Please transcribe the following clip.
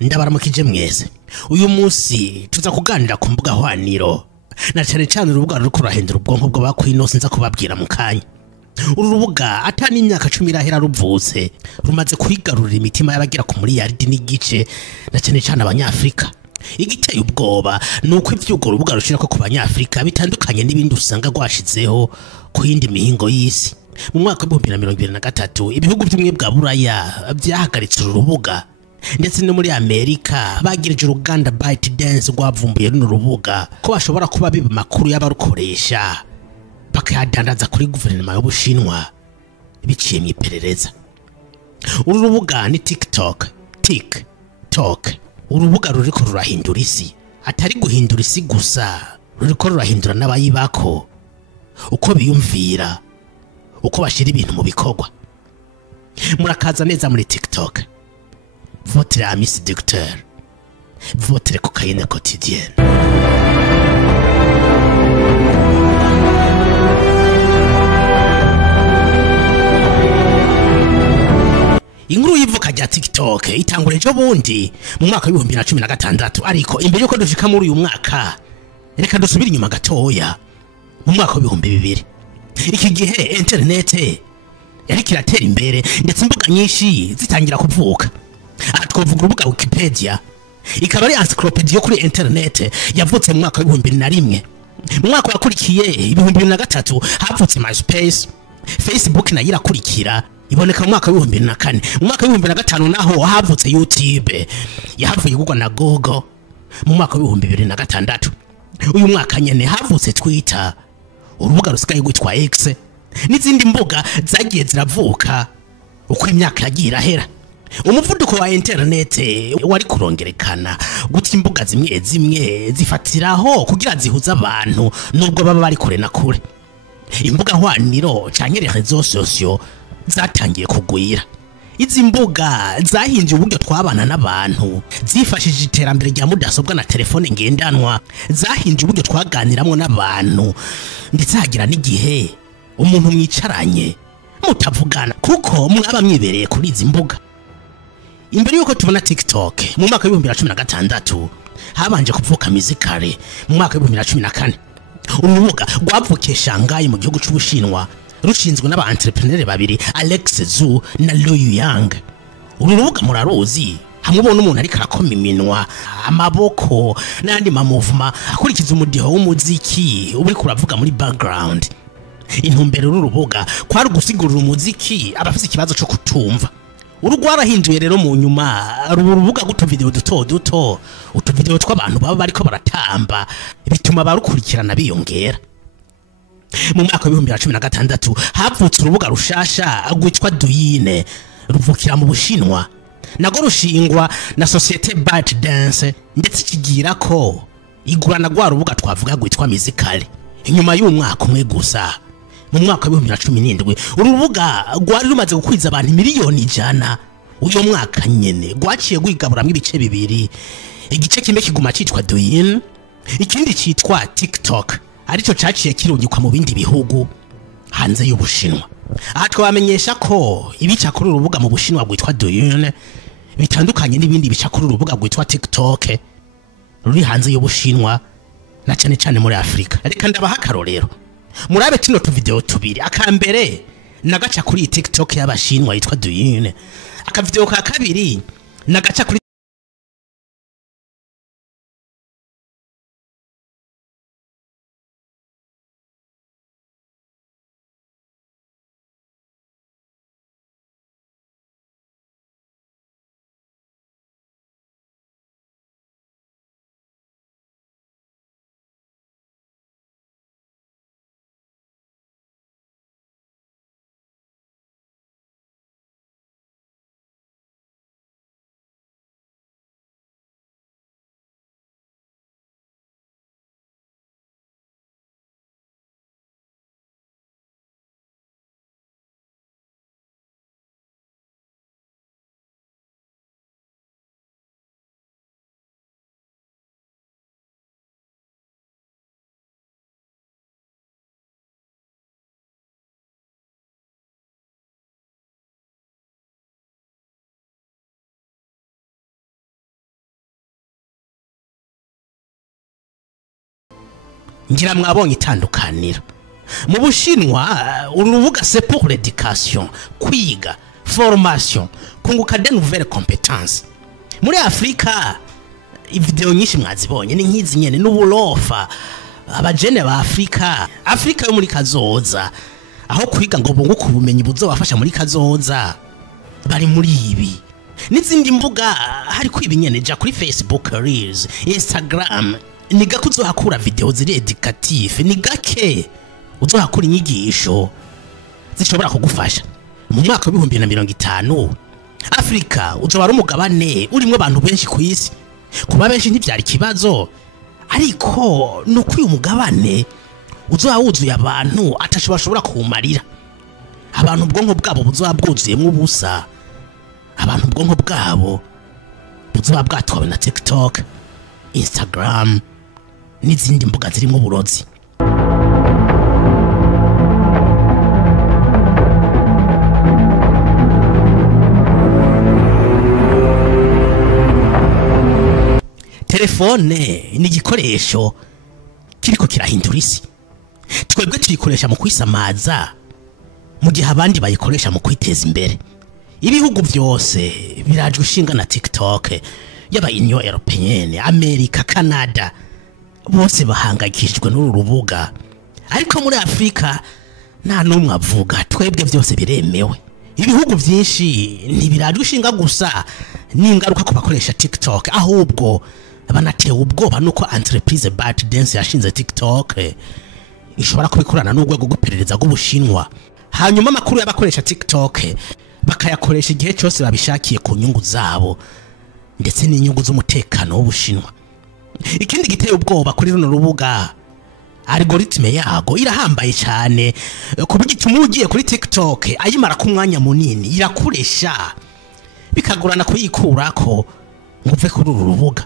Ndabaramukije mwese. Uyu munsi tuza kuganira ku mbuga hwaniro. Na cyane urubuga ruri kurahindura ubwonko bw'abakwinosi nza kubabwira mu kanya. Uru rubuga atani imyaka 10 irahera ruvutse rumaze kwigarurira imitima y'abagira ku miliyaridi n'igice na cyane abanyafrika. Igiteye ubwoba nuko ivyugo rubuga rushira ko ku banyafrika bitandukanye n'ibindi usanga gwashizeho ku yindi mihingo y'isi. Mu mwaka wa 2023 ibihugu by'umwe bwa Buraya byahagaritse uru rubuga, ndetse no muri Amerika bagirije uruganda ByteDance rwavumbuye runo rubuga ko bashobora kuba biba makuru y'abarukoresha bakayadandaza kuri guverinoma y'Ubushinwa biciye mu iperereza. Uru rubuga ni TikTok. Urubuga ruriko rurahindura isi, atari guhindura isi gusa, ruriko rurahindura n'abayibako uko biyumvira, uko bashira ibintu mu bikorwa. Murakaza neza muri TikTok. Votre ami séducteur, votre cocaïne quotidienne. Inkuru yivuka rya TikTok itangure ejo bundi mu mwaka wa 2016, ariko imbere yuko dushika muri uyu mwaka reka dusubira inyuma gatoya mu mwaka wa 2000. Iki gihe internet yari kiratera imbere ndetse imbuga nyinshi zitangira kuvuka. Aha twavuga urubuga Wikipedia, ikaba ari encyclopedia kuri internet yavutse mu mwaka wa 2001. Mu mwaka wakurikiye 2003 havutse MySpace. Facebook nayo irakurikira iboneka mu mwaka wa 2004. Mu mwaka wa 2005 naho havutse YouTube, yahavuye gugwa na Google mu mwaka wa 2006. Uyu mwaka nyene havutse Twitter, urubuga rusigaye gwitwa X, n'izindi mbuga zagiye ziravuka uko imyaka yagiye irahera. Umuvuduko wa internet wari kurongerekana gutya imbuga zimwe zifatiraho kugira zihuza abantu nubwo baba bari kure na kure. Imbuga hwaniro canke réseaux sociaux zatangiye kugwira. Izi mbuga zahinduye uburyo twabana n'abantu, zifashije iterambere rya mudasobwa na telefone ngendanwa, zahinduye uburyo twaganiramwo n'abantu, ndetse hagira n'igihe umuntu mwicaranye mutavugana kuko mwaba mwibereye kuri izi mbuga. Imbere yuko tubona TikTok mu mwaka wa 2016 habanje kuvuka Musical.ly mu mwaka wa 2014. Urubuga rwavukiye Shanghai mu gihugu c'Ubushinwa, rushinzwe n'aba entrepreneur babiri Alex Zhu na Liu Yang. Uru rubuga muraruzi, hamwe ubona umuntu ariko arakoma iminwa, amaboko n'andi movement akurikiza umudiho w'umuziki uri kuravuga muri background. Intumbero y'urubuga kwari gusigurira umuziki abafite ikibazo cyo kutumva. Urugwarahinduye rero mu nyuma rubuga guto video duto utuvideo tw'abantu baba bariko baratamba, bituma barukurikirana biyongera. Mu mwaka wa 2016 havutse urubuga rushasha gwitwa Douyin, ruvukira mu Bushinwa, nago rushingwa na societe ByteDance, ndetse kigira ko igurana gwa rubuga twavuga gwitwa Musical.ly. Inyuma y'umwaka umwe gusa mu mwaka wa 2017 urubuga rwari rumaze gukwiza abantu miliyoni 100. Uyo mwaka nyene gwaciye gwigaburamwe ibice bibiri, igice kimwe kiguma citwa Douyin, ikindi citwa TikTok, arico caciye kirungikwa mu bindi bihugu hanze y'Ubushinwa. Aha twamenyesha ko ibica kuri urubuga mu Bushinwa gwitwa Douyin bitandukanye n'ibindi bica kuri urubuga gwitwa TikTok ruri hanze y'Ubushinwa na cyane muri Afrika. Reka ndabaha akarorero. Murabe tuno video tubiri. Akambere nagaca kuri TikTok y'Abashinwa yitwa Douyin, akavideo ka kabiri nagaca kuri ngira mwabonye itandukaniro. Mu Bushinwa uru rubuga c'est pour l'éducation, kwiga, formation, kunguka de nouvelles compétences. Muri Afrika video nyinshi mwazibonye ni nkizi nyene n'uburofa abajene ba Afrika yo muri kazoza, aho kwiga ngo bunguka ubumenyi buzobafasha muri kazoza bari muri ibi n'izindi mbuga. Hari kwibinyene ja kuri Facebook Reels, Instagram, ni gake uzohakura video ziri educative, ni gake uzohakura inyigisho zishobora kugufasha. Mu mwaka wa 2050 Afrika uzoba ari umugabane urimo abantu benshi ku isi. Kuba benshi ntibyari kibazo, ariko no kwi umugabane uzoba wuzuye abantu atashobora kumarira. Abantu ubwonko bwabo buzoba bwuzuyemo ubusa, abantu ubwonko bwabo buzoba bwatwawe na TikTok, Instagram n'izindi mbuga zirimo uburozi. Telefone ni igikoresho kiriko kirahindura isi. Twebwe tuyikoresha mu kwisamaza, mu gihe abandi bayikoresha mu kwiteza imbere. Ibihugu byose birajwe ushinga na TikTok, yaba Union Européenne, Amerika, Canada, bose bahangayikishijwe n'uru rubuga. Ariko muri Afrika nta numwe avuga, twebwe byose biremewe. Ibihugu byinshi ntibirajwe ushinga gusa n'ingaruka ku bakoresha TikTok, ahubwo banatewe ubwoba nuko entreprise ByteDance yashinze TikTok ishobora kubikorana n'urwego rw'iperereza rw'Ubushinwa. Hanyuma amakuru y'abakoresha TikTok bakayakoresha igihe cyose babishakiye ku nyungu zabo ndetse n'inyungu z'umutekano w'Ubushinwa. Ikindi giteye ubwoba kuri runo rubuga, algoritme yago irahambaye cyane kuburyo ituma ugiye kuri TikTok ayimara ku mwanya munini irakuresha bikagorana kuyikurako ngo uve kuri uru rubuga.